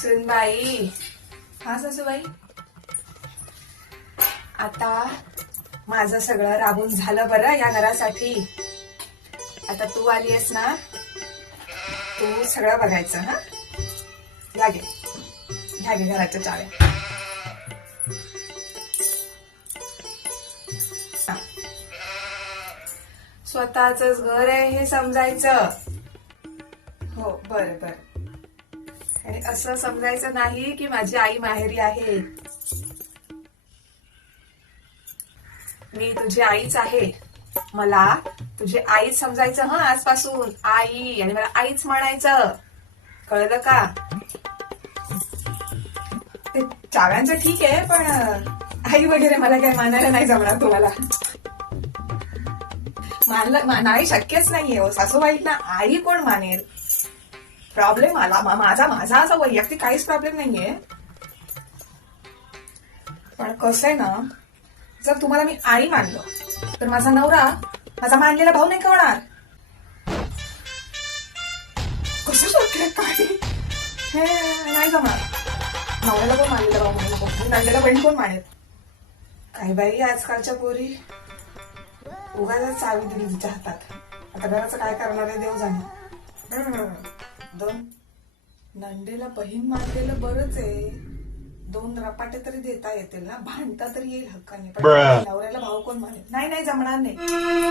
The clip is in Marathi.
सुनबाई. हा सासूबाई. आता माझं सगळं राबून झालं बरं या घरासाठी. आता तू आलीयस ना, तू सगळं बघायचं. हा घ्या घे घराच्या चाव्या. स्वतःच घर आहे हे समजायचं. हो बर. आणि असं समजायचं नाही की माझी आई माहेरी आहे. मी तुझी आईच आहे. मला तुझी आईच समजायचं. आजपासून आई, आणि मला आईच म्हणायचं. कळलं का? ते चाव्यांचं ठीक आहे, पण आई वगैरे मला काय मानायला नाही जमणार तुम्हाला. नाही, शक्यच नाहीये हो सासूबाईंना आई कोण मानेल. प्रॉब्लेम आला माझा असा वैयक्तिक काहीच प्रॉब्लेम नाहीये. पण कसं आहे ना, जर तुम्हाला मी आई मानलं तर माझा नवरा माझा मानलेला भाऊ नाही का होणार? कसं शक्य? काय हे नाही जमणार. नवऱ्याला कोण मानलेला भाऊ म्हणू नको, मानलेला बहीण कोण मानेल? काय बाई आजकालच्या पोरी उगाच चावी दिली तिच्या हातात. आता घराचं काय करणार आहे देव जाणे. दोन नंडेला बहीण मानलेलं बरंच आहे. 2 रपाटे तरी देता येतील ना, भांडता तरी येईल हक्काने. पण नवऱ्याला भाऊ कोण मानेल? नाही जमणार नाही.